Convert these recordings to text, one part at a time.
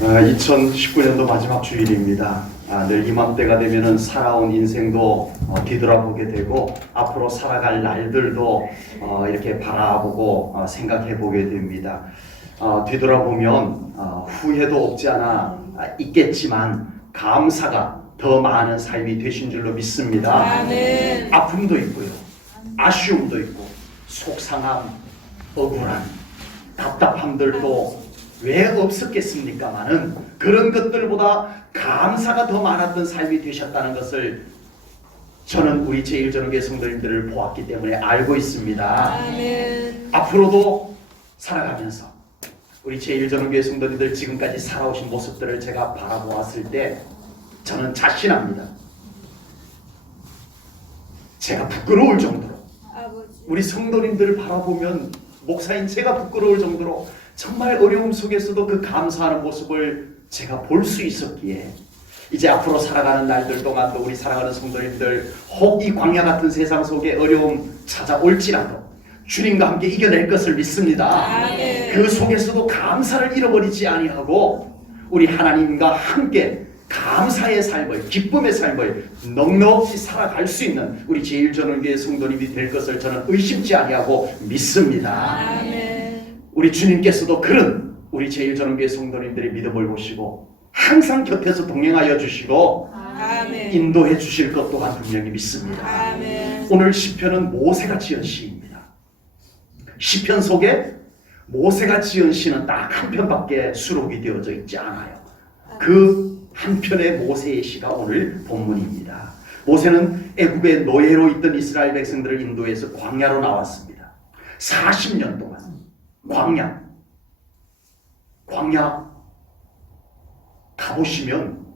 2019년도 마지막 주일입니다. 늘 이맘때가 되면은 살아온 인생도 뒤돌아보게 되고 앞으로 살아갈 날들도 이렇게 바라보고 생각해보게 됩니다. 뒤돌아보면 후회도 없지 않아 있겠지만 감사가 더 많은 삶이 되신 줄로 믿습니다. 아멘. 아픔도 있고요, 아쉬움도 있고, 속상함, 억울함, 답답함들도 왜 없었겠습니까마는 그런 것들보다 감사가 더 많았던 삶이 되셨다는 것을 저는 우리 제1전후교회 성도님들을 보았기 때문에 알고 있습니다. 아멘. 앞으로도 살아가면서 우리 제1전후교회 성도님들 지금까지 살아오신 모습들을 제가 바라보았을 때 저는 자신합니다. 제가 부끄러울 정도로, 아버지. 우리 성도님들을 바라보면 목사인 제가 부끄러울 정도로 정말 어려움 속에서도 그 감사하는 모습을 제가 볼 수 있었기에 이제 앞으로 살아가는 날들 동안도 우리 사랑하는 성도님들 혹 이 광야 같은 세상 속에 어려움 찾아올지라도 주님과 함께 이겨낼 것을 믿습니다. 아멘. 그 속에서도 감사를 잃어버리지 아니하고 우리 하나님과 함께 감사의 삶을, 기쁨의 삶을 넉넉히 살아갈 수 있는 우리 제1전후교회 성도님이 될 것을 저는 의심치 아니하고 믿습니다. 아멘. 우리 주님께서도 그런 우리 제1전후교회 성도님들의 믿음을 보시고 항상 곁에서 동행하여 주시고 아멘. 인도해 주실 것 또한 분명히 믿습니다. 아멘. 오늘 시편은 모세가 지은 시입니다. 시편 속에 모세가 지은 시는 딱 한 편밖에 수록이 되어져 있지 않아요. 그 한 편의 모세의 시가 오늘 본문입니다. 모세는 애굽의 노예로 있던 이스라엘 백성들을 인도해서 광야로 나왔습니다. 40년 동안 광야 가보시면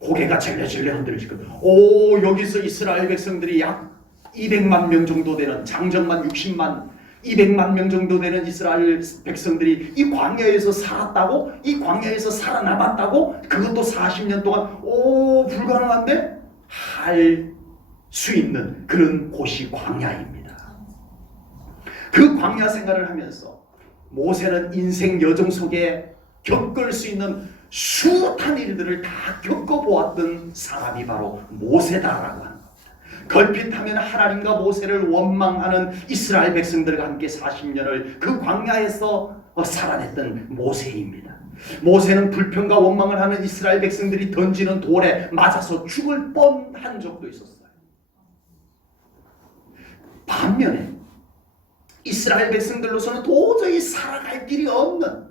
고개가 절레절레 흔들릴 거예요. 여기서 이스라엘 백성들이 약 200만 명 정도 되는, 장정만 60만, 200만 명 정도 되는 이스라엘 백성들이 이 광야에서 살았다고? 이 광야에서 살아남았다고? 그것도 40년 동안 불가능한데? 할 수 있는 그런 곳이 광야입니다. 그 광야 생활을 하면서 모세는 인생 여정 속에 겪을 수 있는 숱한 일들을 다 겪어보았던 사람이 바로 모세다라고 합니다. 걸핏하면 하나님과 모세를 원망하는 이스라엘 백성들과 함께 40년을 그 광야에서 살아냈던 모세입니다. 모세는 불평과 원망을 하는 이스라엘 백성들이 던지는 돌에 맞아서 죽을 뻔한 적도 있었어요. 반면에 이스라엘 백성들로서는 도저히 살아갈 길이 없는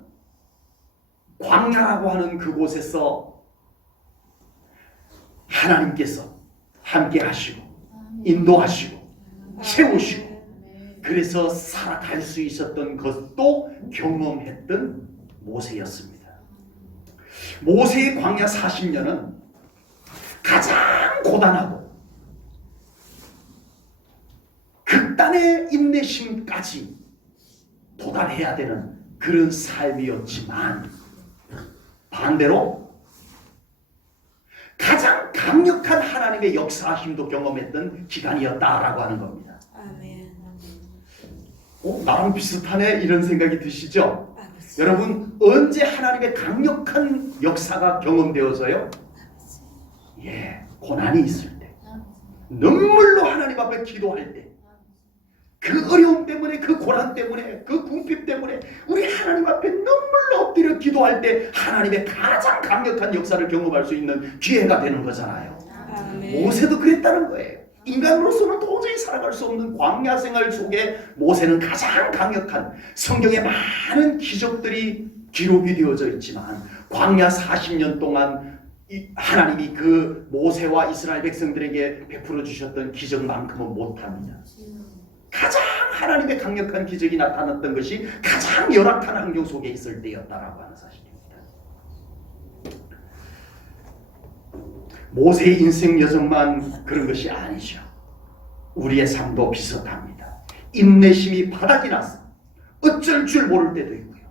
광야라고 하는 그곳에서 하나님께서 함께 하시고 인도하시고 채우시고 그래서 살아갈 수 있었던 것도 경험했던 모세였습니다. 모세의 광야 40년은 가장 고단하고 극단의 인내심까지 도달해야 되는 그런 삶이었지만 반대로 가장 강력한 하나님의 역사하심도 경험했던 기간이었다라고 하는 겁니다. 아멘. 나랑 비슷하네 이런 생각이 드시죠? 아버지. 여러분 언제 하나님의 강력한 역사가 경험되어서요? 고난이 있을 때, 눈물로 하나님 앞에 기도할 때, 그 어려움 때문에, 그 고난 때문에, 그 궁핍 때문에 우리 하나님 앞에 눈물로 엎드려 기도할 때 하나님의 가장 강력한 역사를 경험할 수 있는 기회가 되는 거잖아요. 아멘. 모세도 그랬다는 거예요. 인간으로서는 도저히 살아갈 수 없는 광야 생활 속에 모세는 가장 강력한, 성경에 많은 기적들이 기록이 되어져 있지만 광야 40년 동안 하나님이 그 모세와 이스라엘 백성들에게 베풀어 주셨던 기적만큼은 못합니다. 가장 하나님의 강력한 기적이 나타났던 것이 가장 열악한 환경 속에 있을 때였다라고 하는 사실입니다. 모세의 인생 여정만 그런 것이 아니죠. 우리의 삶도 비슷합니다. 인내심이 바닥이 나서 어쩔 줄 모를 때도 있고요.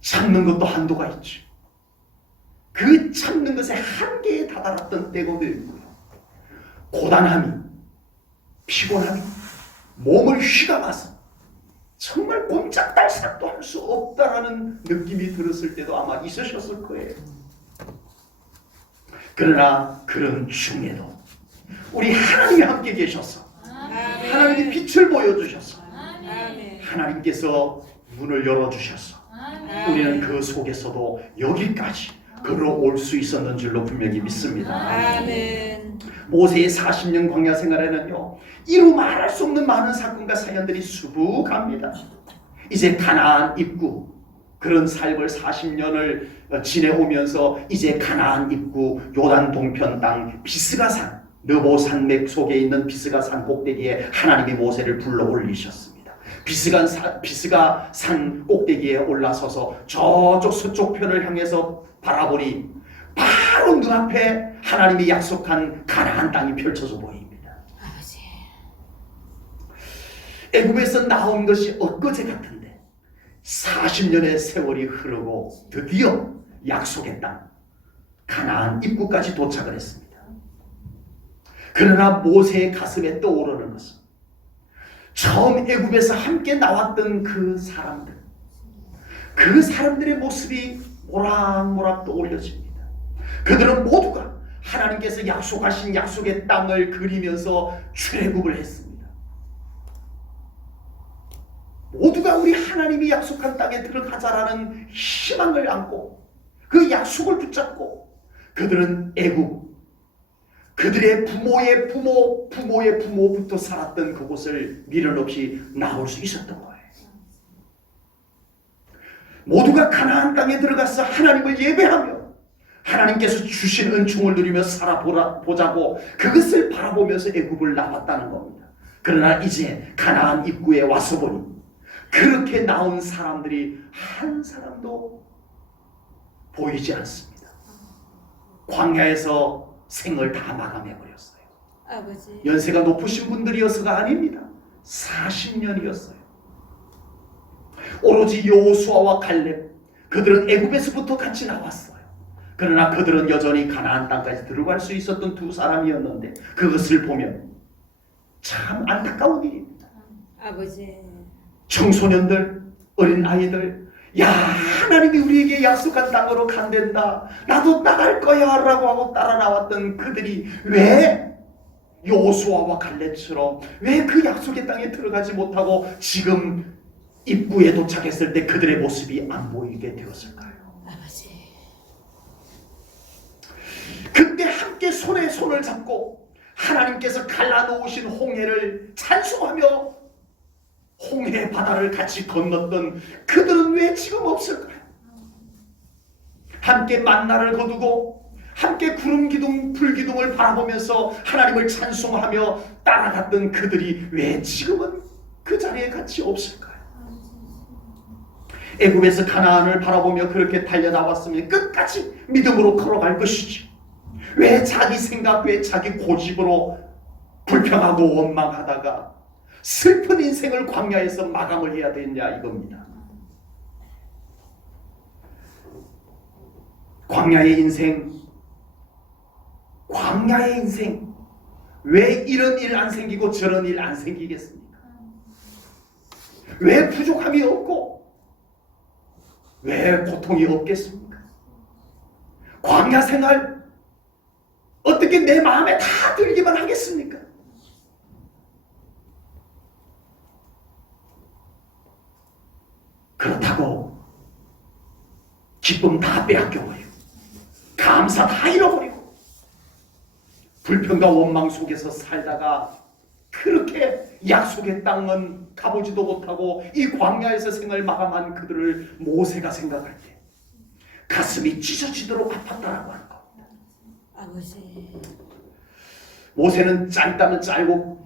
참는 것도 한도가 있죠. 그 참는 것에 한계에 다다랐던 때도 있고요. 고단함이, 피곤함이 몸을 휘감아서 정말 꼼짝달싹도 할 수 없다라는 느낌이 들었을 때도 아마 있으셨을 거예요. 그러나 그런 중에도 우리 하나님이 함께 계셔서 아멘. 하나님이 빛을 보여주셔서 아멘. 하나님께서 문을 열어주셔서 우리는 그 속에서도 여기까지 걸어올 수 있었는 줄로 분명히 믿습니다. 아멘. 모세의 40년 광야 생활에는요, 이루 말할 수 없는 많은 사건과 사연들이 수북합니다. 이제 가나안 입구, 그런 삶을 40년을 지내오면서 이제 가나안 입구 요단 동편 땅 비스가산, 느보 산맥 속에 있는 비스가산 꼭대기에 하나님이 모세를 불러 올리셨습니다. 비스가산 꼭대기에 올라서서 저쪽 서쪽 편을 향해서 바라보니 바로 눈앞에 하나님이 약속한 가나안 땅이 펼쳐져 보입니다. 아버지. 애굽에서 나온 것이 엊그제 같은데 40년의 세월이 흐르고 드디어 약속의 땅 가나안 입구까지 도착을 했습니다. 그러나 모세의 가슴에 떠오르는 것은 처음 애굽에서 함께 나왔던 그 사람들의 모습이 모락모락 떠올려집니다. 그들은 모두가 하나님께서 약속하신 약속의 땅을 그리면서 출애굽을 했습니다. 모두가 우리 하나님이 약속한 땅에 들어가자라는 희망을 안고 그 약속을 붙잡고 그들은 애굽, 그들의 부모의 부모부터 살았던 그곳을 미련 없이 나올 수 있었던 거예요. 모두가 가나안 땅에 들어가서 하나님을 예배하며 하나님께서 주신 은총을 누리며 살아보자고 그것을 바라보면서 애굽을 나왔다는 겁니다. 그러나 이제 가나안 입구에 와서 보니 그렇게 나온 사람들이 한 사람도 보이지 않습니다. 광야에서 생을 다 마감해버렸어요. 아버지. 연세가 높으신 분들이어서가 아닙니다. 40년이었어요. 오로지 여호수아와 갈렙, 그들은 애굽에서부터 같이 나왔어요. 그러나 그들은 여전히 가나안 땅까지 들어갈 수 있었던 두 사람이었는데 그것을 보면 참 안타까운 일입니다. 아버지. 청소년들, 어린아이들, 야, 하나님이 우리에게 약속한 땅으로 간댄다, 나도 나갈 거야 라고 하고 따라 나왔던 그들이 왜 여호수아와 갈렙처럼 왜 그 약속의 땅에 들어가지 못하고 지금 입구에 도착했을 때 그들의 모습이 안 보이게 되었을까요? 아버지. 그때 함께 손에 손을 잡고 하나님께서 갈라놓으신 홍해를 찬송하며 홍해 바다를 같이 건넜던 그들은 왜 지금 없을까요? 함께 만나를 거두고 함께 구름 기둥, 불 기둥을 바라보면서 하나님을 찬송하며 따라갔던 그들이 왜 지금은 그 자리에 같이 없을까요? 애굽에서 가나안을 바라보며 그렇게 달려나왔으면 끝까지 믿음으로 걸어갈 것이지. 왜 자기 생각, 왜 자기 고집으로 불평하고 원망하다가 슬픈 인생을 광야에서 마감을 해야 되냐 이겁니다. 광야의 인생 왜 이런 일 안 생기고 저런 일 안 생기겠습니까? 왜 부족함이 없고 왜 고통이 없겠습니까? 광야 생활 어떻게 내 마음에 다 들기만 하겠습니까? 그렇다고 기쁨 다 빼앗겨버리고 감사 다 잃어버리고 불평과 원망 속에서 살다가 그렇게 약속의 땅은 가보지도 못하고 이 광야에서 생을 마감한 그들을 모세가 생각할 때 가슴이 찢어지도록 아팠다라고 하는 겁니다. 아버지. 모세는 짧다면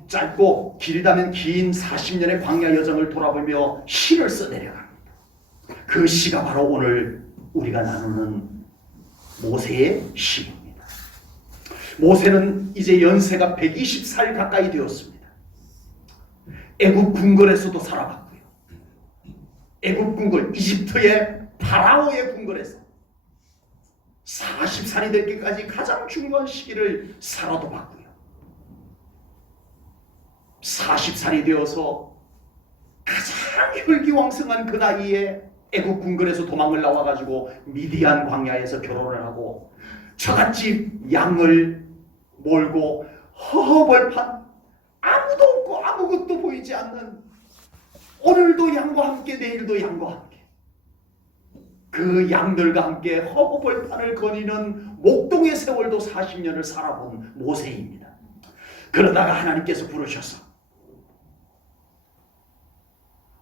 짧고 길다면 긴 40년의 광야 여정을 돌아보며 시를 써내려갑니다. 그 시가 바로 오늘 우리가 나누는 모세의 시입니다. 모세는 이제 연세가 120살 가까이 되었습니다. 애굽 궁궐에서도 살아봤고요. 애굽 궁궐, 이집트의 파라오의 궁궐에서 40살이 될 때까지 가장 중요한 시기를 살아도 봤고요. 40살이 되어서 가장 혈기왕성한 그 나이에 애굽 궁궐에서 도망을 나와가지고 미디안 광야에서 결혼을 하고 저같이 양을 몰고 허허벌판 아무도 없고 아무것도 보이지 않는 오늘도 양과 함께 내일도 양과 함께 그 양들과 함께 허허벌판을 거니는 목동의 세월도 40년을 살아본 모세입니다. 그러다가 하나님께서 부르셔서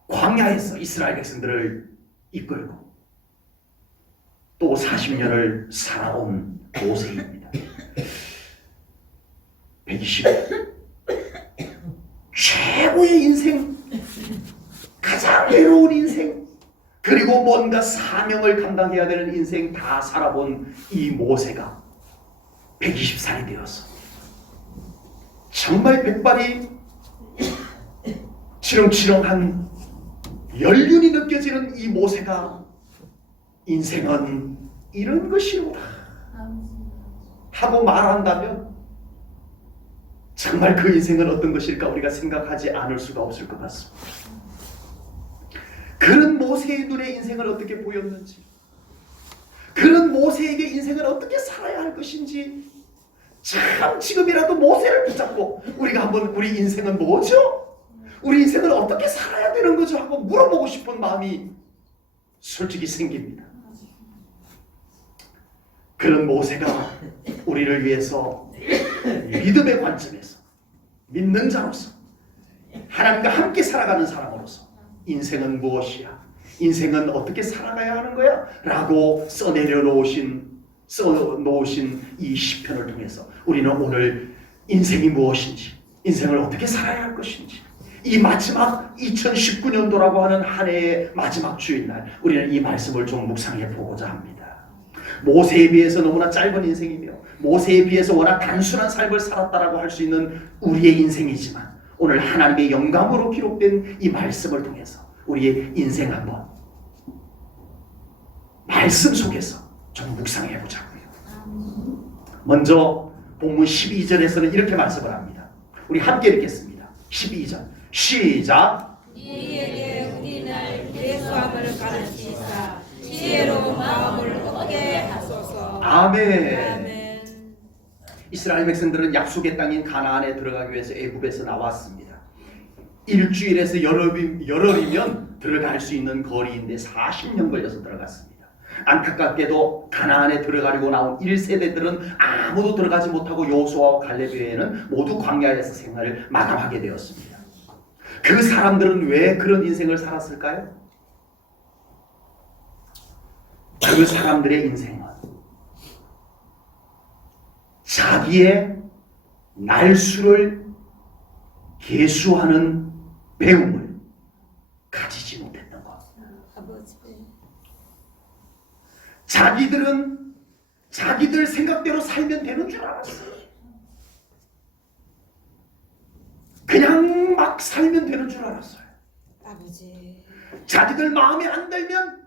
광야에서 이스라엘 백성들을 이끌고 또 40년을 살아온 모세입니다. 120 최고의 인생, 가장 외로운 인생, 그리고 뭔가 사명을 감당해야 되는 인생 다 살아본 이 모세가 120살이 되어서 정말 백발이 치렁치렁한 연륜이 느껴지는 이 모세가 인생은 이런 것이로다 하고 말한다면 정말 그 인생은 어떤 것일까 우리가 생각하지 않을 수가 없을 것 같습니다. 그런 모세의 눈에 인생을 어떻게 보였는지, 그런 모세에게 인생을 어떻게 살아야 할 것인지 참 지금이라도 모세를 붙잡고 우리가 한번 우리 인생은 뭐죠? 우리 인생을 어떻게 살아야 되는 거죠? 하고 물어보고 싶은 마음이 솔직히 생깁니다. 그런 모세가 우리를 위해서 믿음의 관점에서 믿는 자로서 하나님과 함께 살아가는 사람으로서 인생은 무엇이야? 인생은 어떻게 살아가야 하는 거야? 라고 써놓으신 이 시편을 통해서 우리는 오늘 인생이 무엇인지, 인생을 어떻게 살아야 할 것인지, 이 마지막 2019년도라고 하는 한 해의 마지막 주일날 우리는 이 말씀을 좀 묵상해 보고자 합니다. 모세에 비해서 너무나 짧은 인생이며 모세에 비해서 워낙 단순한 삶을 살았다라고 할 수 있는 우리의 인생이지만 오늘 하나님의 영감으로 기록된 이 말씀을 통해서 우리의 인생 한번 말씀 속에서 좀 묵상해 보자고요. 먼저 본문 12절에서는 이렇게 말씀을 합니다. 우리 함께 읽겠습니다. 12절 시작. 이에게 우리날 예수함을 가르치사 지혜로운 마음을 얻게 하소서. 아멘. 아멘. 이스라엘 백성들은 약속의 땅인 가나안에 들어가기 위해서 애굽에서 나왔습니다. 일주일에서 열흘이면 들어갈 수 있는 거리인데 40년 걸려서 들어갔습니다. 안타깝게도 가나안에 들어가려고 나온 1세대들은 아무도 들어가지 못하고 여호수아와 갈렙 외에는 모두 광야에서 생활을 마감하게 되었습니다. 그 사람들은 왜 그런 인생을 살았을까요? 그 사람들의 인생은 자기의 날수를 계수하는 배움을 가지지 못했던 것. 아버지. 자기들은 자기들 생각대로 살면 되는 줄 알았어요. 그냥 막 살면 되는 줄 알았어요. 아버지. 자기들 마음에 안 들면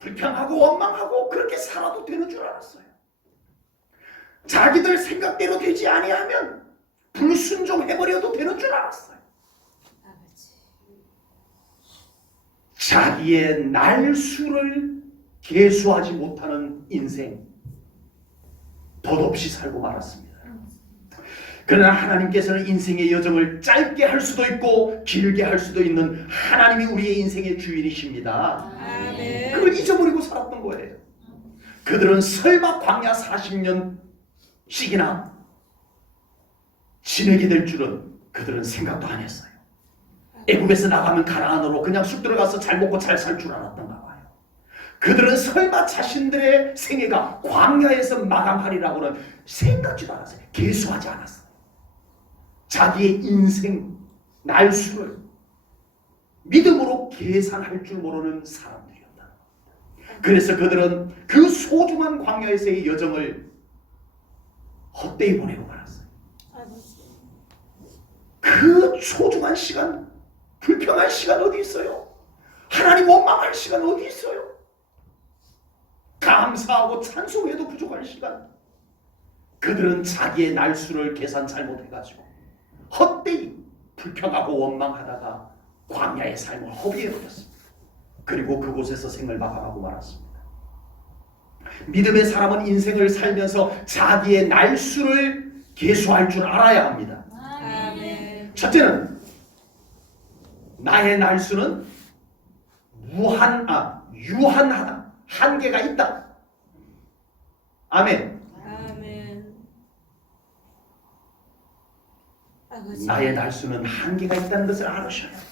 불평하고 원망하고 그렇게 살아도 되는 줄 알았어요. 자기들 생각대로 되지 아니하면 불순종해버려도 되는 줄 알았어요. 아버지. 자기의 날수를 계수하지 못하는 인생 덧없이 살고 말았습니다. 그러나 하나님께서는 인생의 여정을 짧게 할 수도 있고 길게 할 수도 있는 하나님이 우리의 인생의 주인이십니다. 아멘. 그걸 잊어버리고 살았던 거예요. 그들은 설마 광야 40년씩이나 지내게 될 줄은 그들은 생각도 안 했어요. 애굽에서 나가면 가나안으로 그냥 쑥 들어가서 잘 먹고 잘 살 줄 알았던가 봐요. 그들은 설마 자신들의 생애가 광야에서 마감하리라고는 생각지도 않았어요. 계수하지 않았어요. 자기의 인생 날수를 믿음으로 계산할 줄 모르는 사람들이었다. 그래서 그들은 그 소중한 광야에서의 여정을 헛되이 보내고 말았어요. 그 소중한 시간, 불평할 시간 어디 있어요? 하나님 원망할 시간 어디 있어요? 감사하고 찬송해도 부족할 시간. 그들은 자기의 날수를 계산 잘못해가지고 헛되이 불평하고 원망하다가 광야의 삶을 허비해버렸습니다. 그리고 그곳에서 생을 마감하고 말았습니다. 믿음의 사람은 인생을 살면서 자기의 날수를 계수할 줄 알아야 합니다. 아멘. 첫째는 나의 날수는 유한하다. 한계가 있다. 아멘. 아멘. 아버지. 나의 날수는 한계가 있다는 것을 알으셔야 합니다.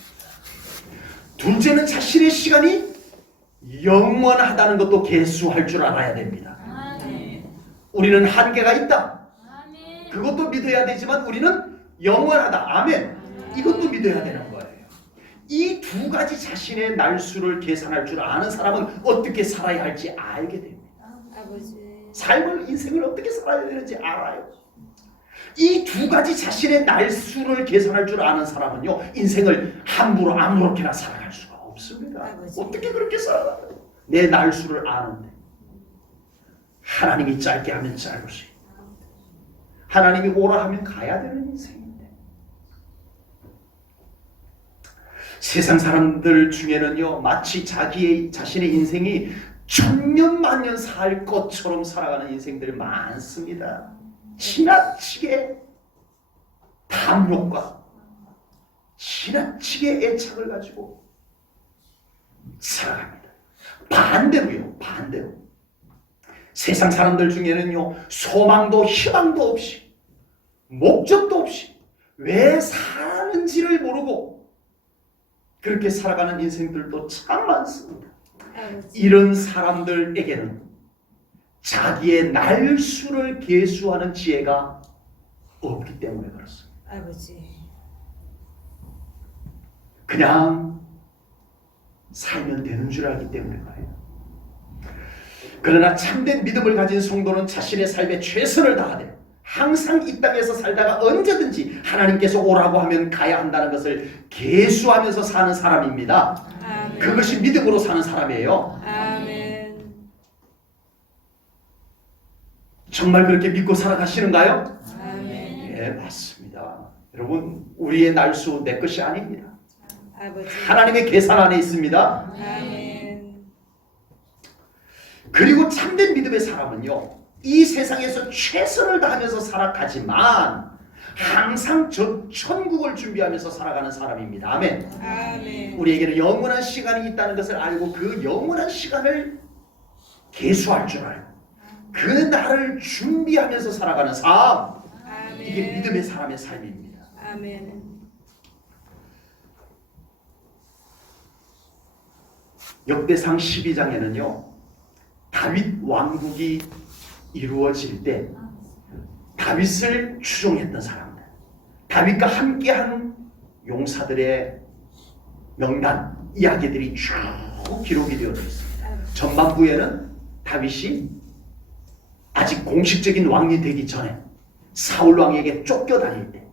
둘째는 자신의 시간이 영원하다는 것도 계수할 줄 알아야 됩니다. 아멘. 우리는 한계가 있다. 아멘. 그것도 믿어야 되지만 우리는 영원하다. 아멘. 이것도 믿어야 되는 거예요. 이 두 가지 자신의 날수를 계산할 줄 아는 사람은 어떻게 살아야 할지 알게 됩니다. 아버지. 삶을, 인생을 어떻게 살아야 되는지 알아요. 이 두 가지 자신의 날수를 계산할 줄 아는 사람은요, 인생을 함부로 아무렇게나 살아갈 수가 없습니다. 아버지. 어떻게 그렇게 살아가요? 내 날수를 아는데. 하나님이 짧게 하면 짧을 수 있고, 하나님이 오라 하면 가야 되는 인생인데, 세상 사람들 중에는요, 마치 자신의 인생이 천년 만년 살 것처럼 살아가는 인생들이 많습니다. 지나치게 탐욕과 지나치게 애착을 가지고 살아갑니다. 반대로 세상 사람들 중에는요, 소망도 희망도 없이, 목적도 없이, 왜 사는지를 모르고 그렇게 살아가는 인생들도 참 많습니다. 아버지. 이런 사람들에게는 자기의 날수를 계수하는 지혜가 없기 때문에 그렇습니다. 아버지. 그냥 살면 되는 줄 알기 때문에 그래요. 그러나 참된 믿음을 가진 성도는 자신의 삶에 최선을 다하되 항상 이 땅에서 살다가 언제든지 하나님께서 오라고 하면 가야 한다는 것을 계수하면서 사는 사람입니다. 아멘. 그것이 믿음으로 사는 사람이에요. 아멘. 정말 그렇게 믿고 살아가시는가요? 아멘. 예, 맞습니다. 여러분, 우리의 날수 내 것이 아닙니다. 아버지. 하나님의 계산 안에 있습니다. 아멘. 그리고 참된 믿음의 사람은요, 이 세상에서 최선을 다하면서 살아가지만 항상 저 천국을 준비하면서 살아가는 사람입니다. 아멘. 아멘. 우리에게는 영원한 시간이 있다는 것을 알고 그 영원한 시간을 계수할 줄 알고 그 날을 준비하면서 살아가는 삶, 아멘. 이게 믿음의 사람의 삶입니다. 아멘. 역대상 12장에는요, 다윗 왕국이 이루어질 때 다윗을 추종했던 사람들, 다윗과 함께한 용사들의 명단, 이야기들이 쭉 기록이 되어져 있습니다. 전반부에는 다윗이 아직 공식적인 왕이 되기 전에 사울 왕에게 쫓겨다닐 때,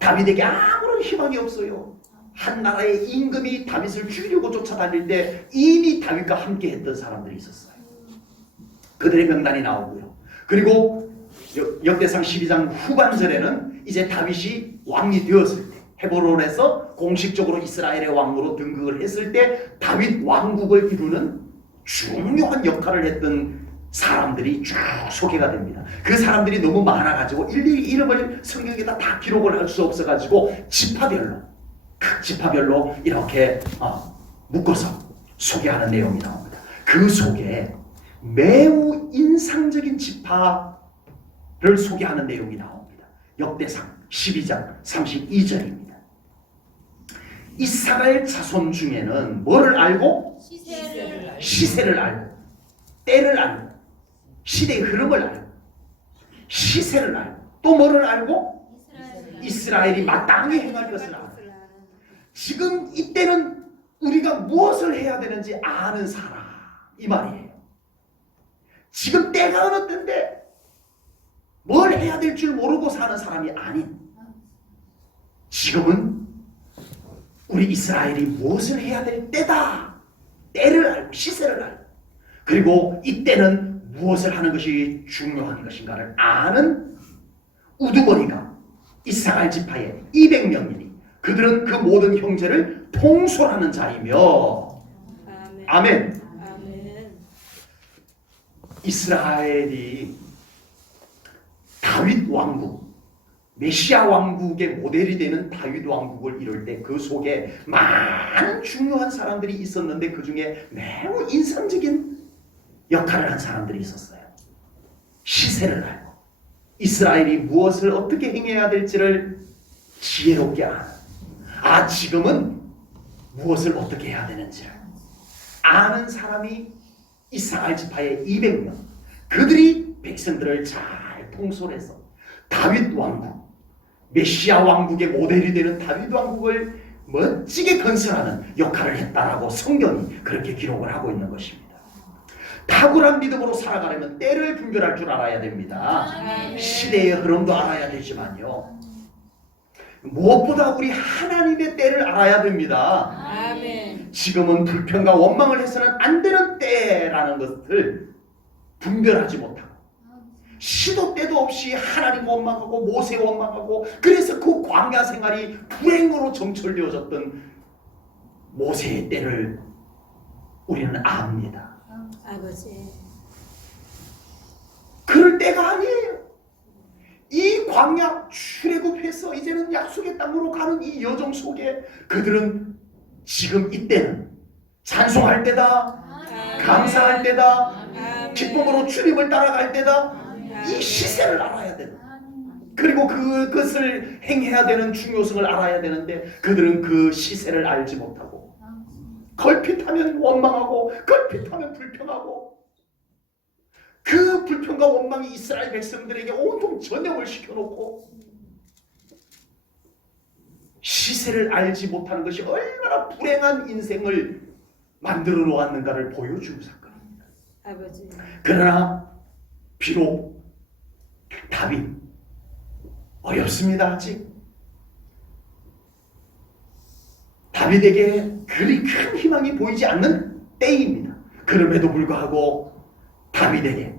다윗에게 아무런 희망이 없어요. 한 나라의 임금이 다윗을 죽이려고 쫓아다닐 때 이미 다윗과 함께 했던 사람들이 있었어요. 그들의 명단이 나오고요. 그리고 역대상 12장 후반절에는 이제 다윗이 왕이 되었을 때, 헤브론에서 공식적으로 이스라엘의 왕으로 등극을 했을 때 다윗 왕국을 이루는 중요한 역할을 했던 사람들이 쭉 소개가 됩니다. 그 사람들이 너무 많아가지고 일일이 이름을 성경에다 다 기록을 할 수 없어가지고 지파별로, 각 지파별로 이렇게 묶어서 소개하는 내용이 나옵니다. 그 속에 매우 인상적인 지파를 소개하는 내용이 나옵니다. 역대상 12장 32절입니다. 이스라엘 자손 중에는 뭐를 알고? 시세를 알고, 때를 알고, 시대의 흐름을 알고, 시세를 알고, 또 뭐를 알고? 이스라엘이 마땅히 행할 것을 알고, 지금 이때는 우리가 무엇을 해야 되는지 아는 사람, 이 말이에요. 지금 때가 어느 때인데 뭘 해야 될 줄 모르고 사는 사람이 아닌, 지금은 우리 이스라엘이 무엇을 해야 될 때다. 때를 알고, 시세를 알고, 그리고 이때는 무엇을 하는 것이 중요한 것인가를 아는 우두머리가 이스라엘 지파에 200명이니 그들은 그 모든 형제를 통솔하는 자이며. 아멘. 아멘. 아멘. 이스라엘이 다윗 왕국, 메시아 왕국의 모델이 되는 다윗 왕국을 이룰 때 그 속에 많은 중요한 사람들이 있었는데 그 중에 매우 인상적인 역할을 한 사람들이 있었어요. 시세를 알고 이스라엘이 무엇을 어떻게 행해야 될지를 지혜롭게 아는, 지금은 무엇을 어떻게 해야 되는지를 아는 사람이 이스라엘 지파의 200명, 그들이 백성들을 잘 통솔해서 다윗 왕국, 메시아 왕국의 모델이 되는 다윗 왕국을 멋지게 건설하는 역할을 했다라고 성경이 그렇게 기록을 하고 있는 것입니다. 탁월한 믿음으로 살아가려면 때를 분별할 줄 알아야 됩니다. 아멘. 시대의 흐름도 알아야 되지만요, 무엇보다 우리 하나님의 때를 알아야 됩니다. 아멘. 지금은 불평과 원망을 해서는 안 되는 때라는 것을 분별하지 못하고 시도 때도 없이 하나님 원망하고 모세 원망하고, 그래서 그 광야 생활이 불행으로 점철되어졌던 모세의 때를 우리는 압니다. 아버지. 그럴 때가 아니에요. 이 광야 출애굽해서 이제는 약속의 땅으로 가는 이 여정 속에 그들은 지금 이때는 찬송할 때다, 감사할 때다, 아멘. 기쁨으로 주님을 따라갈 때다. 이 시세를 알아야 된다. 그리고 그것을 행해야 되는 중요성을 알아야 되는데 그들은 그 시세를 알지 못하고 걸핏하면 원망하고 걸핏하면 불평하고, 그 불평과 원망이 이스라엘 백성들에게 온통 전염을 시켜놓고 시세를 알지 못하는 것이 얼마나 불행한 인생을 만들어 놓았는가를 보여주는 사건입니다. 아버지. 그러나 비록 다윗 어렵습니다. 아직 다윗에게 그리 큰 희망이 보이지 않는 때입니다. 그럼에도 불구하고 다윗에게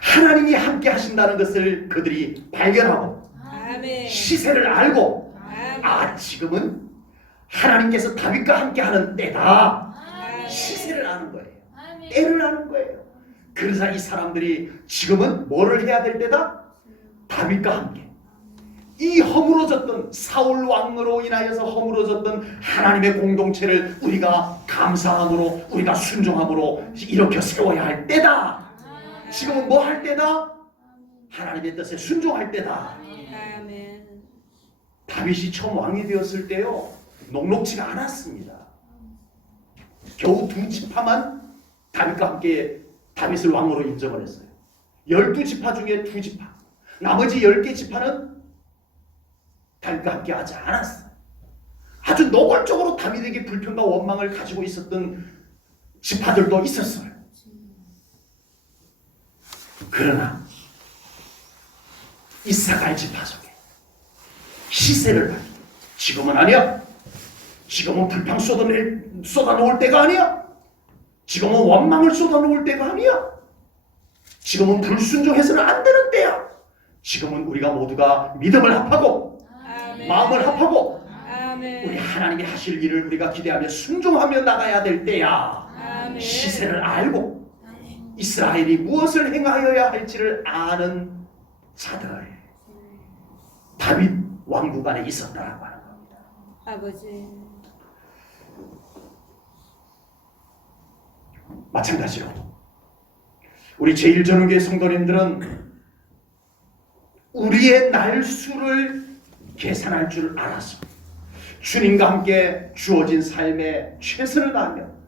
하나님이 함께 하신다는 것을 그들이 발견하고 아멘. 시세를 알고, 아멘. 지금은 하나님께서 다윗과 함께 하는 때다. 아멘. 시세를 아는 거예요. 때를 아는 거예요. 그래서 이 사람들이 지금은 뭐를 해야 될 때다? 다윗과 함께 이 허물어졌던 사울 왕으로 인하여서 허물어졌던 하나님의 공동체를 우리가 감사함으로, 우리가 순종함으로 일으켜 세워야 할 때다. 지금은 뭐 할 때다? 하나님의 뜻에 순종할 때다. 아멘. 다윗이 처음 왕이 되었을 때요, 녹록지가 않았습니다. 겨우 2지파만 다윗과 함께 다윗을 왕으로 인정을 했어요. 12지파 중에 2지파, 나머지 10개 지파는 다윗과 함께 하지 않았어요. 아주 노골적으로 다윗에게 불평과 원망을 가지고 있었던 지파들도 있었어요. 그러나 이사갈 지파 속에 시세를 받고, 지금은 아니야, 지금은 불평 쏟아놓을 때가 아니야, 지금은 원망을 쏟아놓을 때가 아니야, 지금은 불순종해서는 안 되는 때야. 지금은 우리가 모두가 믿음을 합하고 아멘. 마음을 합하고 아멘. 우리 하나님이 하실 일을 우리가 기대하며 순종하며 나가야 될 때야. 아멘. 시세를 알고 이스라엘이 무엇을 행하여야 할지를 아는 자들, 다윗 왕국 안에 있었다라고 하는 겁니다. 아버지. 마찬가지로 우리 제1전후교회 성도님들은 우리의 날수를 계산할 줄 알아서 주님과 함께 주어진 삶에 최선을 다하며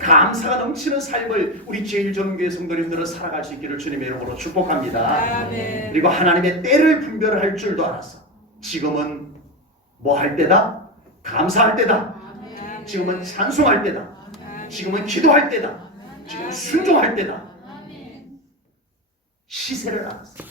감사가 넘치는 삶을 우리 제1전후교회 성도님들은 살아갈 수 있기를 주님의 이름으로 축복합니다. 아멘. 그리고 하나님의 때를 분별할 줄도 알아서 지금은 뭐 할 때다? 감사할 때다. 아멘. 지금은 찬송할 때다. 아멘. 지금은 기도할 때다. 지금은 순종할 때다. 시세를 알았어.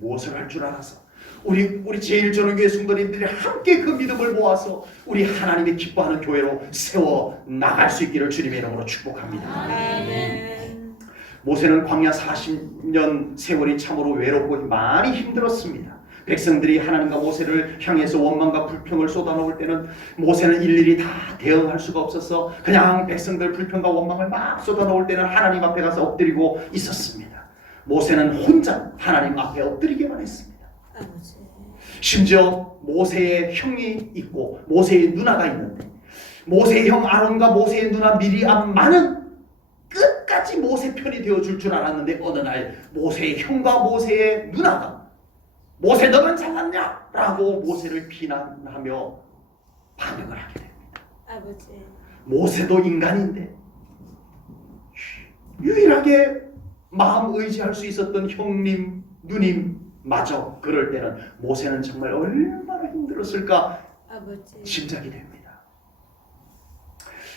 무엇을 할 줄 알아서 우리 제1전후교회 성도님들이 함께 그 믿음을 모아서 우리 하나님의 기뻐하는 교회로 세워 나갈 수 있기를 주님의 이름으로 축복합니다. 아멘. 모세는 광야 40년 세월이 참으로 외롭고 많이 힘들었습니다. 백성들이 하나님과 모세를 향해서 원망과 불평을 쏟아놓을 때는 모세는 일일이 다 대응할 수가 없어서 그냥 백성들 불평과 원망을 막 쏟아놓을 때는 하나님 앞에 가서 엎드리고 있었습니다. 모세는 혼자 하나님 앞에 엎드리기만 했습니다. 아버지. 심지어 모세의 형이 있고 모세의 누나가 있는데 모세의 형 아론과 모세의 누나 미리암만은 끝까지 모세 편이 되어줄 줄 알았는데 어느 날 모세의 형과 모세의 누나가 모세 너는 잘났냐? 라고 모세를 비난하며 반응을 하게 됩니다. 아버지. 모세도 인간인데 유일하게 마음 의지할 수 있었던 형님, 누님 마저 그럴 때는 모세는 정말 얼마나 힘들었을까 아버지. 짐작이 됩니다.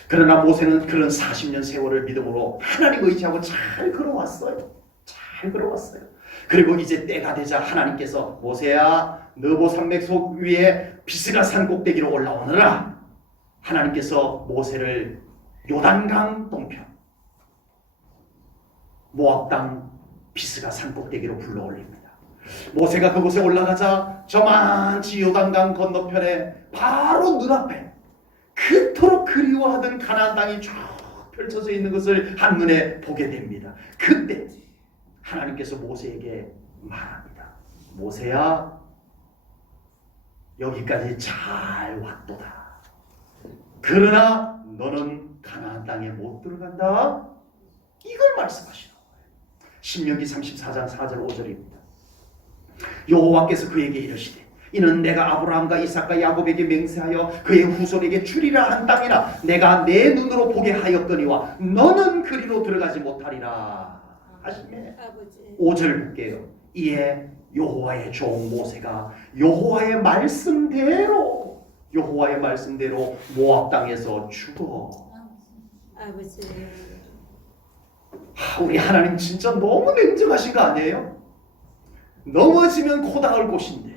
그러나 모세는 그런 40년 세월을 믿음으로 하나님 의지하고 잘 걸어왔어요. 잘 걸어왔어요. 그리고 이제 때가 되자 하나님께서 모세야 너보 산맥 속 위에 비스가 산 꼭대기로 올라오너라. 하나님께서 모세를 요단강 동편 모압 땅 비스가 산 꼭대기로 불러올립니다. 모세가 그곳에 올라가자 저만치 요단강 건너편에 바로 눈앞에 그토록 그리워하던 가나안 땅이 쭉 펼쳐져 있는 것을 한눈에 보게 됩니다. 그때 하나님께서 모세에게 말합니다. 모세야 여기까지 잘 왔도다. 그러나 너는 가나안 땅에 못 들어간다. 이걸 말씀하시는 거예요. 신명기 34장 4절 5절입니다. 여호와께서 그에게 이르시되 이는 내가 아브라함과 이삭과 야곱에게 맹세하여 그의 후손에게 주리라 한 땅이라 내가 내 눈으로 보게 하였거니와 너는 그리로 들어가지 못하리라 하시네. 5절 볼게요. 이에 여호와의 종 모세가 여호와의 말씀대로 모압 땅에서 죽어. 아버지. 우리 하나님 진짜 너무 냉정하신 거 아니에요? 넘어지면 코 닿을 곳인데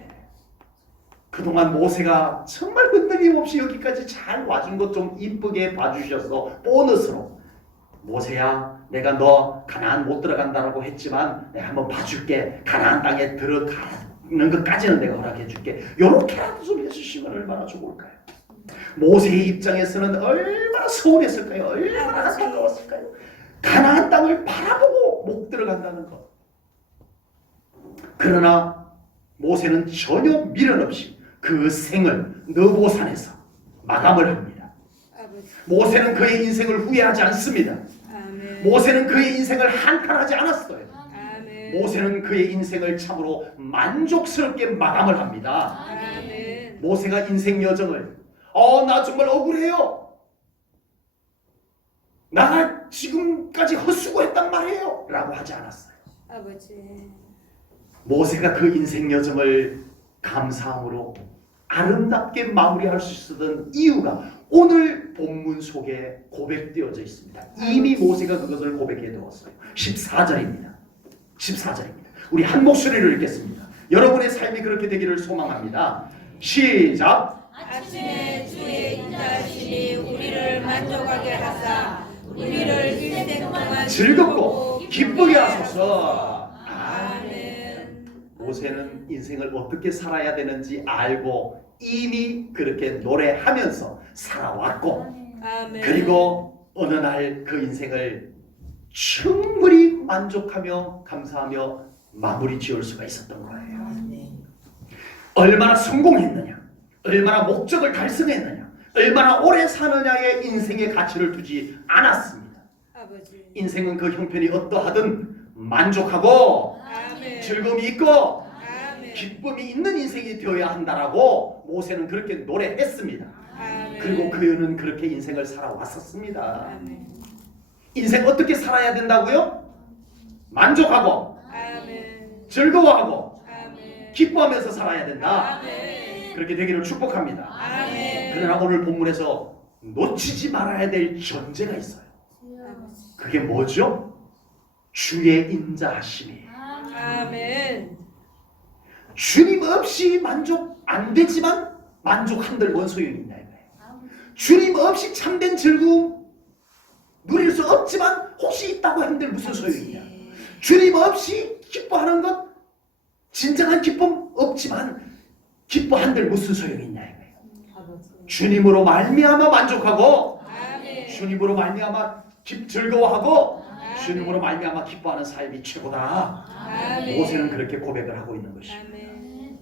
그동안 모세가 정말 흔들림 없이 여기까지 잘 와준 것 좀 이쁘게 봐주셔서 보너스로 모세야 내가 너 가나안 못 들어간다라고 했지만 내가 한번 봐줄게. 가나안 땅에 들어가는 것까지는 내가 허락해 줄게. 요렇게라도 좀 해주시면 얼마나 좋을까요? 모세의 입장에서는 얼마나 서운했을까요? 얼마나 안타까웠을까요? 가나안 땅을 바라보고 못 들어간다는 것. 그러나 모세는 전혀 미련 없이 그 생을 느보산에서 마감을 합니다. 아버지. 모세는 그의 인생을 후회하지 않습니다. 아멘. 모세는 그의 인생을 한탄하지 않았어요. 아멘. 모세는 그의 인생을 참으로 만족스럽게 마감을 합니다. 아멘. 모세가 인생 여정을 나 정말 억울해요. 나가 지금까지 헛수고했단 말이에요 라고 하지 않았어요. 아버지. 모세가 그 인생 여정을 감사함으로 아름답게 마무리할 수 있었던 이유가 오늘 본문 속에 고백되어져 있습니다. 이미 모세가 그것을 고백해 두었어요. 14절입니다. 우리 한 목소리를 읽겠습니다. 여러분의 삶이 그렇게 되기를 소망합니다. 시작. 아침에 주의 인자하시니 우리를 만족하게 하사 우리를 일생 동안 즐겁고 기쁘게 하소서. 아멘. 모세는 인생을 어떻게 살아야 되는지 알고 이미 그렇게 노래하면서 살아왔고 아멘. 그리고 어느 날 그 인생을 충분히 만족하며 감사하며 마무리 지을 수가 있었던 거예요. 얼마나 성공했느냐, 얼마나 목적을 달성했느냐, 얼마나 오래 사느냐의 인생의 가치를 두지 않았습니다. 아버지. 인생은 그 형편이 어떠하든 만족하고 아멘. 즐거움이 있고 아멘. 기쁨이 있는 인생이 되어야 한다라고 모세는 그렇게 노래했습니다. 아멘. 그리고 그는 그렇게 인생을 살아왔었습니다. 아멘. 인생 어떻게 살아야 된다고요? 만족하고 아멘. 즐거워하고 아멘. 기뻐하면서 살아야 된다. 아멘. 그렇게 되기를 축복합니다. 아멘. 그러나 오늘 본문에서 놓치지 말아야 될 전제가 있어요. 아버지. 그게 뭐죠? 주의 인자하심이에요. 아멘. 주님 없이 만족 안 되지만 만족한들 뭔 소용이 있냐 이거예요. 주님 없이 참된 즐거움 누릴 수 없지만 혹시 있다고 한들 무슨 소용이냐. 주님 없이 기뻐하는 것 진정한 기쁨 없지만 기뻐한들 무슨 소용이 있냐 이거예요. 아버지. 주님으로 말미암아 만족하고 아멘. 주님으로 말미암아 즐거워하고 아멘. 주님으로 말미암아 기뻐하는 삶이 최고다. 아멘. 모세는 그렇게 고백을 하고 있는 것입니다. 아멘.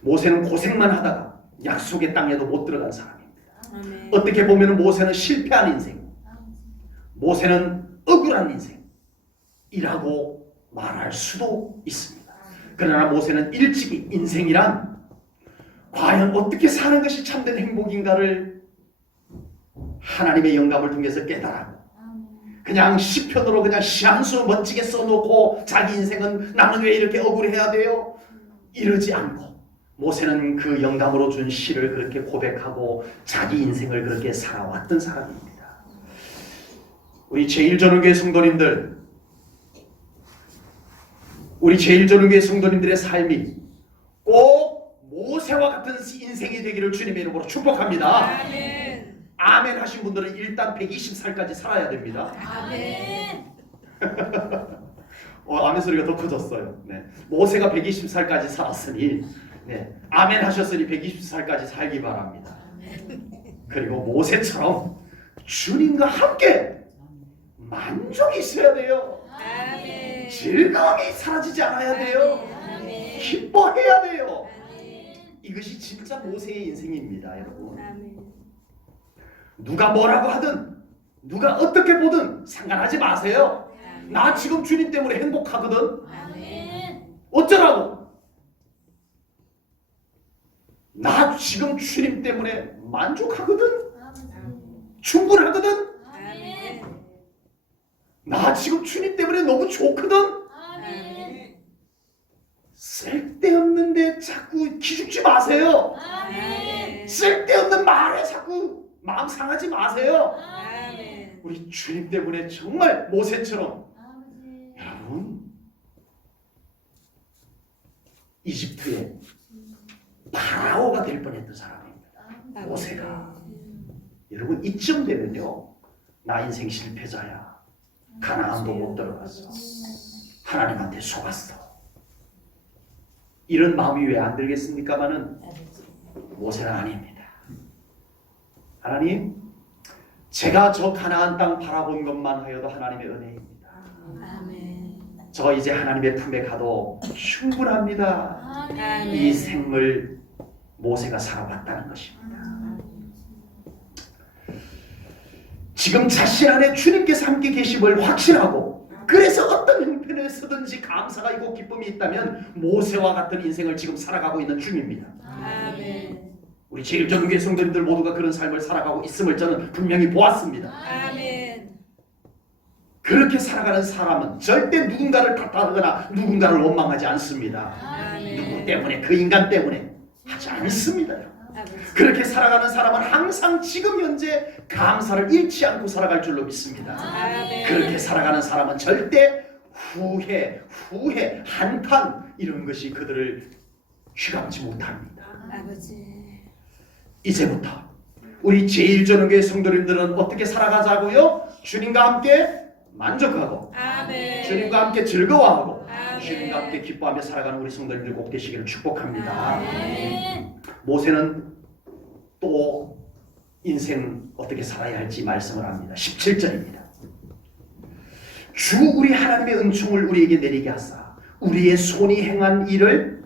모세는 고생만 하다가 약속의 땅에도 못 들어간 사람입니다. 아멘. 어떻게 보면 모세는 실패한 인생, 모세는 억울한 인생이라고 말할 수도 있습니다. 그러나 모세는 일찍이 인생이란 과연 어떻게 사는 것이 참된 행복인가를 하나님의 영감을 통해서 깨달았고, 그냥 시편으로 그냥 시 한 수 멋지게 써놓고 자기 인생은 나는 왜 이렇게 억울해야 돼요? 이러지 않고 모세는 그 영감으로 준 시를 그렇게 고백하고 자기 인생을 그렇게 살아왔던 사람입니다. 우리 제1전후교회 성도님들, 우리 제1전후교회 성도님들의 삶이 꼭 모세와 같은 인생이 되기를 주님의 이름으로 축복합니다. 아멘. 아멘 하신 분들은 일단 120살까지 살아야 됩니다. 아멘. 아멘 소리가 더 커졌어요. 네. 모세가 120살까지 살았으니, 네. 아멘 하셨으니 120살까지 살기 바랍니다. 그리고 모세처럼 주님과 함께 만족이 있어야 돼요. 아멘. 즐거움이 사라지지 않아야 돼요. 아멘. 기뻐해야 돼요. 아멘. 이것이 진짜 모세의 인생입니다, 여러분. 아멘. 누가 뭐라고 하든 누가 어떻게 보든 상관하지 마세요. 나 지금 주님 때문에 행복하거든. 아멘. 어쩌라고? 나 지금 주님 때문에 만족하거든. 충분하거든. 아멘. 나 지금 주님 때문에 너무 좋거든. 아멘. 쓸데없는데 자꾸 기죽지 마세요. 아멘. 쓸데없는 말에 자꾸 마음 상하지 마세요. 아멘. 우리 주님 때문에 정말 모세처럼, 여러분, 이집트의 파라오가 될 뻔했던 사람입니다. 모세가. 여러분, 이쯤 되면요, 나 인생 실패자야. 가나안도 못 들어갔어. 하나님한테 속았어. 이런 마음이 왜 안 들겠습니까마는 모세는 아닙니다. 하나님, 제가 저 가나안 땅 바라본 것만 하여도 하나님의 은혜입니다. 아멘. 저 이제 하나님의 품에 가도 충분합니다. 아멘. 이 생을 모세가 살아왔다는 것입니다. 지금 자신 안에 주님께서 함께 계심을 확신하고, 그래서 어떤 형편에 서든지 감사가 있고 기쁨이 있다면 모세와 같은 인생을 지금 살아가고 있는 중입니다. 아멘. 우리 제1전교회 성도님들 모두가 그런 삶을 살아가고 있음을 저는 분명히 보았습니다. 아멘. 그렇게 살아가는 사람은 절대 누군가를 탓하거나 누군가를 원망하지 않습니다. 아멘. 누구 때문에, 그 인간 때문에 하지 않습니다. 아버지. 그렇게 살아가는 사람은 항상 지금 현재 감사를 잃지 않고 살아갈 줄로 믿습니다. 아멘. 그렇게 살아가는 사람은 절대 후회, 한탄 이런 것이 그들을 휘감지 못합니다. 아버지. 이제부터 우리 제1전후교회 성도님들은 어떻게 살아가자고요? 주님과 함께 만족하고, 아멘. 주님과 함께 즐거워하고, 아멘. 주님과 함께 기뻐하며 살아가는 우리 성도님들 꼭 되시기를 축복합니다. 아멘. 모세는 또 인생 어떻게 살아야 할지 말씀을 합니다. 17절입니다. 주 우리 하나님의 은총을 우리에게 내리게 하사 우리의 손이 행한 일을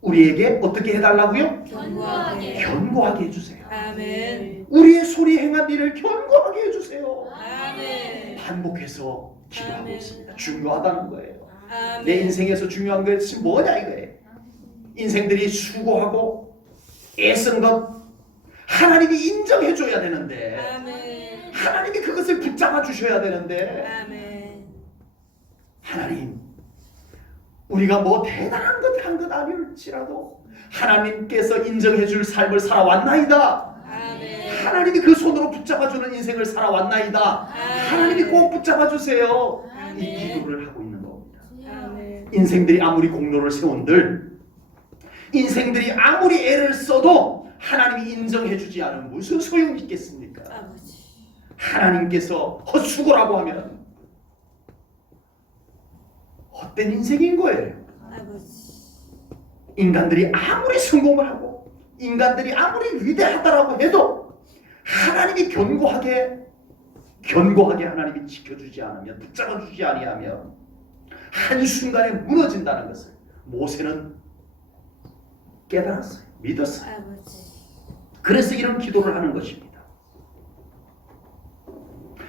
우리에게 어떻게 해달라고요? 견고하게. 견고하게 해주세요. 아멘. 우리의 손이 행한 일을 견고하게 해주세요. 아멘. 반복해서 기도하고 아멘. 있습니다. 중요하다는 거예요. 아멘. 내 인생에서 중요한 것이 뭐냐 이거예요. 인생들이 수고하고 애쓴 것 하나님이 인정해줘야 되는데, 아멘. 하나님이 그것을 붙잡아 주셔야 되는데, 아멘. 하나님, 우리가 뭐 대단한 것 한 것 아닐지라도 하나님께서 인정해 줄 삶을 살아왔나이다. 아멘. 하나님이 그 손으로 붙잡아 주는 인생을 살아왔나이다. 하나님이 꼭 붙잡아 주세요. 이 기도를 하고 있는 겁니다. 아멘. 인생들이 아무리 공로를 세운들, 인생들이 아무리 애를 써도 하나님이 인정해 주지 않으면 무슨 소용이 있겠습니까? 아버지. 하나님께서 헛수고라고 하면 헛된 인생인 거예요. 아버지. 아버지. 인간들이 아무리 성공을 하고 인간들이 아무리 위대하다라고 해도 하나님이 견고하게 하나님이 지켜주지 않으면, 붙잡아주지 아니하면 한순간에 무너진다는 것을 모세는 깨달았어요. 믿었어요. 아버지. 그래서 이런 기도를 하는 것입니다.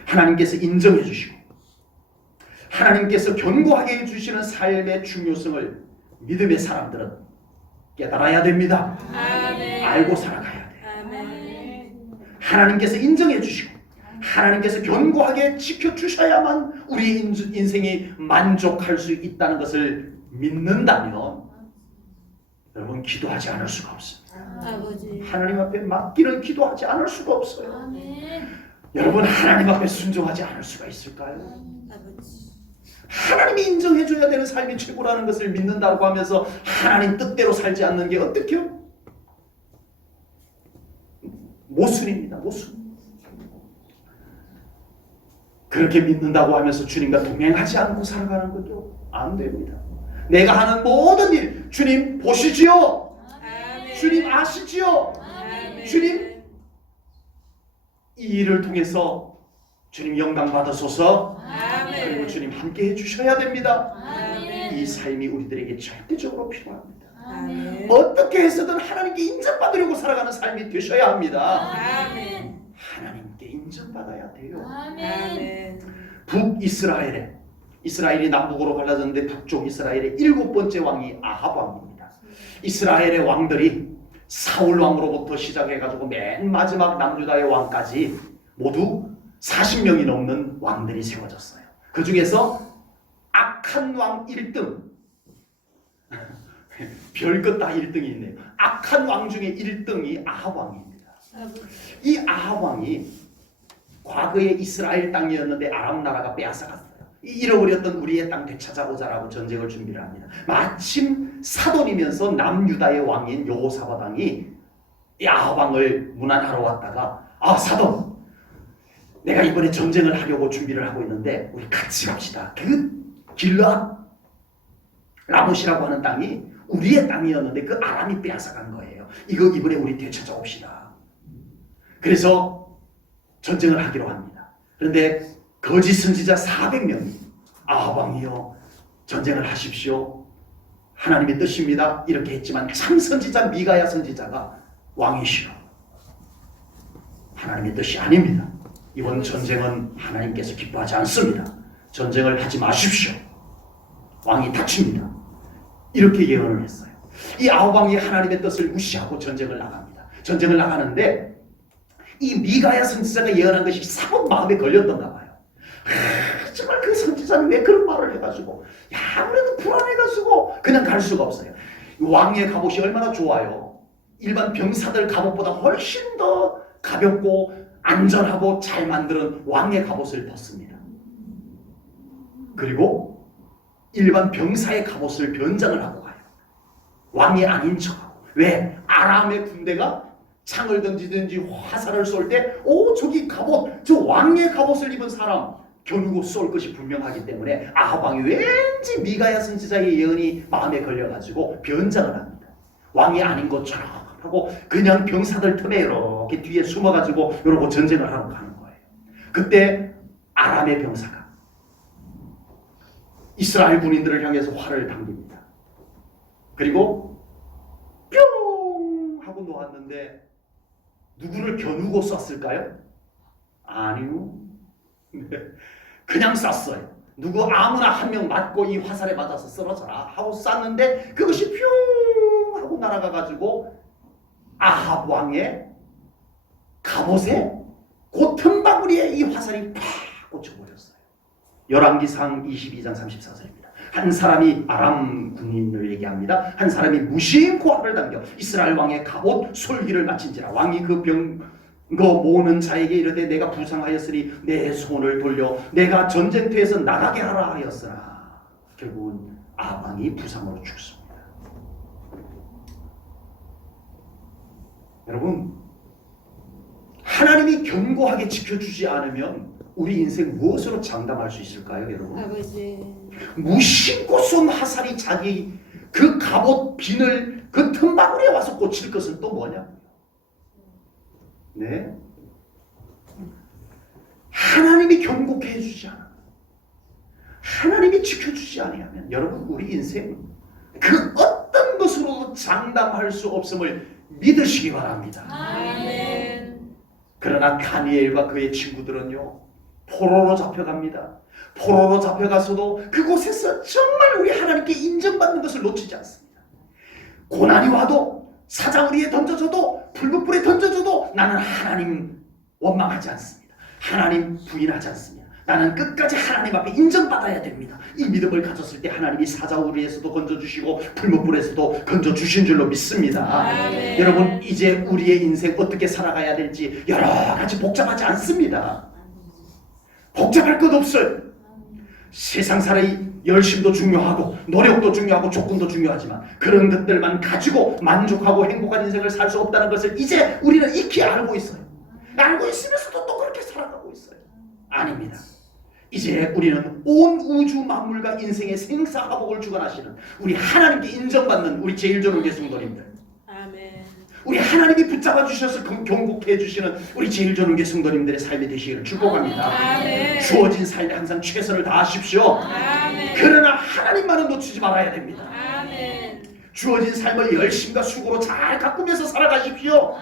하나님께서 인정해 주시고 하나님께서 견고하게 해주시는 삶의 중요성을 믿음의 사람들은 깨달아야 됩니다. 아멘. 알고 살아가야 돼요. 아멘. 하나님께서 인정해 주시고 하나님께서 견고하게 지켜주셔야만 우리 인생이 만족할 수 있다는 것을 믿는다면 여러분 기도하지 않을 수가 없습니다. 아버지. 하나님 앞에 맡기는 기도하지 않을 수가 없어요. 아멘. 여러분 하나님 앞에 순종하지 않을 수가 있을까요? 아버지. 하나님이 인정해줘야 되는 삶이 최고라는 것을 믿는다고 하면서 하나님 뜻대로 살지 않는 게 어떻게요? 모순입니다. 모순. 그렇게 믿는다고 하면서 주님과 동행하지 않고 살아가는 것도 안 됩니다. 내가 하는 모든 일 주님 보시지요. 아멘. 주님 아시지요. 아멘. 주님 이 일을 통해서 주님 영광 받으소서. 아멘. 그리고 주님 함께 해주셔야 됩니다. 아멘. 이 삶이 우리들에게 절대적으로 필요합니다. 아멘. 어떻게 해서든 하나님께 인정받으려고 살아가는 삶이 되셔야 합니다. 아멘. 하나님께 인정받아야 돼요. 아멘. 이스라엘이 남북으로 갈라졌는데 북쪽 이스라엘의 7번째 왕이 아합 왕입니다. 이스라엘의 왕들이 사울 왕으로부터 시작해가지고 맨 마지막 남유다의 왕까지 모두 40명이 넘는 왕들이 세워졌어요. 그 중에서 악한 왕 1등 별것 다 1등이 있네요. 악한 왕 중에 1등이 아합 왕입니다. 이 아합 왕이 과거에 이스라엘 땅이었는데 아람 나라가 빼앗아갔어요. 이 잃어버렸던 우리의 땅 되찾아오자라고 전쟁을 준비를 합니다. 마침 사돈이면서 남유다의 왕인 여호사밧 왕이 이 아합 왕을 문안하러 왔다가 사돈 내가 이번에 전쟁을 하려고 준비를 하고 있는데 우리 같이 갑시다. 그 길르앗 라못이라고 하는 땅이 우리의 땅이었는데 그 아람이 빼앗아간 거예요. 이거 이번에 우리 되찾아옵시다. 그래서 전쟁을 하기로 합니다. 그런데 거짓 선지자 400명이 아합 왕이여 전쟁을 하십시오. 하나님의 뜻입니다. 이렇게 했지만 참 선지자 미가야 선지자가 왕이시여 하나님의 뜻이 아닙니다. 이번 전쟁은 하나님께서 기뻐하지 않습니다. 전쟁을 하지 마십시오. 왕이 다칩니다. 이렇게 예언을 했어요. 이 아합 왕이 하나님의 뜻을 무시하고 전쟁을 나갑니다. 전쟁을 나가는데 이 미가야 선지자가 예언한 것이 사뭇 마음에 걸렸던가 봐요. 정말 그 선지자는 왜 그런 말을 해가지고 아무래도 불안해가지고 그냥 갈 수가 없어요. 왕의 갑옷이 얼마나 좋아요. 일반 병사들 갑옷보다 훨씬 더 가볍고 안전하고 잘 만드는 왕의 갑옷을 벗습니다. 그리고 일반 병사의 갑옷을 변장을 하고 가요. 왕이 아닌 척하고. 왜? 아람의 군대가 창을 던지든지 화살을 쏠 때 저기 갑옷, 저 왕의 갑옷을 입은 사람 겨누고 쏠 것이 분명하기 때문에 아합 왕이 왠지 미가야 선지자의 예언이 마음에 걸려가지고 변장을 합니다. 왕이 아닌 것처럼 하고 그냥 병사들 틈에 이렇게 뒤에 숨어가지고 이러고 전쟁을 하러 가는 거예요. 그때 아람의 병사가 이스라엘 군인들을 향해서 활을 당깁니다. 그리고 뿅 하고 놓았는데 누구를 겨누고 쐈을까요? 아니요. 그냥 쐈어요. 누구 아무나 한 명 맞고 이 화살에 맞아서 쓰러져라 하고 쐈는데 그것이 뿅 하고 날아가가지고 아합 왕의 갑옷에 그 틈바구니에 이 화살이 팍 꽂혀버렸어요. 열왕기상 22장 34절입니다. 한 사람이 아람 군인을 얘기합니다. 한 사람이 무심코 활을 당겨 이스라엘 왕의 갑옷 솔기를 마친지라. 왕이 그 모으는 자에게 이르되 내가 부상하였으니 내 손을 돌려 내가 전쟁터에서 나가게 하라 하였으나 결국은 아합 왕이 부상으로 죽습니다. 여러분, 하나님이 견고하게 지켜주지 않으면 우리 인생 무엇으로 장담할 수 있을까요, 여러분? 아버지. 무심코 쏜 화살이 자기 그 갑옷 비늘 그 틈바구니에 와서 꽂힐 것은 또 뭐냐? 네? 하나님이 경고해 주지 않아. 하나님이 지켜주지 아니하면 여러분 우리 인생 그 어떤 것으로도 장담할 수 없음을 믿으시기 바랍니다. 아멘. 그러나 다니엘과 그의 친구들은요 포로로 잡혀갑니다. 포로로 잡혀가서도 그곳에서 정말 우리 하나님께 인정받는 것을 놓치지 않습니다. 고난이 와도 사자우리에 던져져도 불못불에 던져져도 나는 하나님 원망하지 않습니다. 하나님 부인하지 않습니다. 나는 끝까지 하나님 앞에 인정받아야 됩니다. 이 믿음을 가졌을 때 하나님이 사자우리에서도 건져주시고 불못불에서도 건져주신 줄로 믿습니다. 아멘. 여러분 이제 우리의 인생 어떻게 살아가야 될지 여러 가지 복잡하지 않습니다. 복잡할 것 없어요. 세상 살이 열심도 중요하고 노력도 중요하고 조건도 중요하지만 그런 것들만 가지고 만족하고 행복한 인생을 살 수 없다는 것을 이제 우리는 익히 알고 있어요. 알고 있으면서도 또 그렇게 살아가고 있어요. 아닙니다. 이제 우리는 온 우주 만물과 인생의 생사화복을 주관하시는 우리 하나님께 인정받는 우리 제일전후계 성도님들, 아멘. 우리 하나님이 붙잡아 주셔서 경고해 주시는 우리 제일전후계 성도님들의 삶이 되시기를 축복합니다. 아멘. 주어진 삶에 항상 최선을 다하십시오. 아멘. 그러나 하나님만은 놓치지 말아야 됩니다. 아멘. 주어진 삶을 열심과 수고로 잘 가꾸면서 살아가십시오.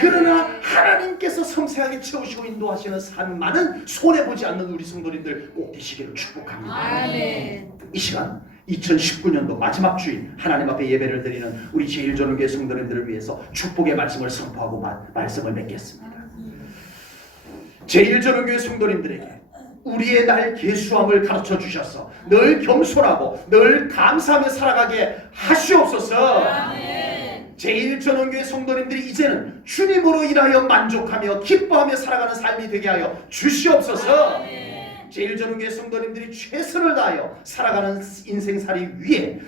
그러나 하나님께서 섬세하게 채우시고 인도하시는 삶만은 손해보지 않는 우리 성도님들 꼭 되시기를 축복합니다. 아멘. 이 시간 2019년도 마지막 주일 하나님 앞에 예배를 드리는 우리 제일전후계 성도님들을 위해서 축복의 말씀을 선포하고 말씀을 맺겠습니다. 제일전후계 성도님들에게 우리의 날 계수함을 가르쳐 주셔서 늘 겸손하고 늘 감사하며 살아가게 하시옵소서. 아멘. 제일전후교회 성도님들이 이제는 주님으로 인하여 만족하며 기뻐하며 살아가는 삶이 되게 하여 주시옵소서. 아멘. 제일전후교회 성도님들이 최선을 다하여 살아가는 인생살이 위에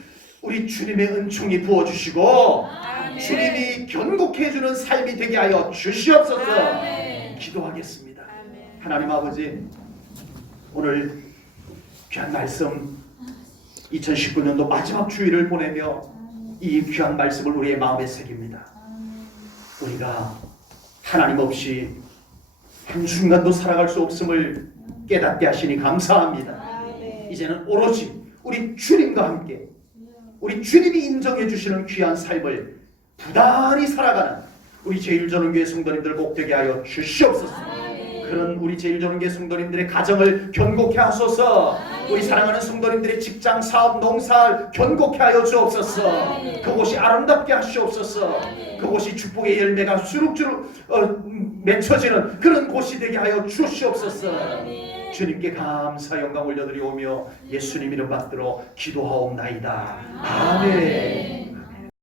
우리 주님의 은총이 부어주시고 아멘. 주님이 견고해주는 삶이 되게 하여 주시옵소서. 아멘. 기도하겠습니다. 아멘. 하나님 아버지, 오늘 귀한 말씀 2019년도 마지막 주일을 보내며 이 귀한 말씀을 우리의 마음에 새깁니다. 우리가 하나님 없이 한순간도 살아갈 수 없음을 깨닫게 하시니 감사합니다. 아멘. 이제는 오로지 우리 주님과 함께 우리 주님이 인정해 주시는 귀한 삶을 부단히 살아가는 우리 제일전후교회 성도님들 꼭 되게 하여 주시옵소서. 그런 우리 제일전후교회 성도님들의 가정을 견고케 하소서. 우리 사랑하는 성도님들의 직장, 사업, 농사 견고케 하여 주옵소서. 그곳이 아름답게 하시옵소서. 그곳이 축복의 열매가 주룩주룩 맺혀지는 그런 곳이 되게 하여 주시옵소서. 주님께 감사 영광 올려드리오며 예수님 이름 받들어 기도하옵나이다. 아멘.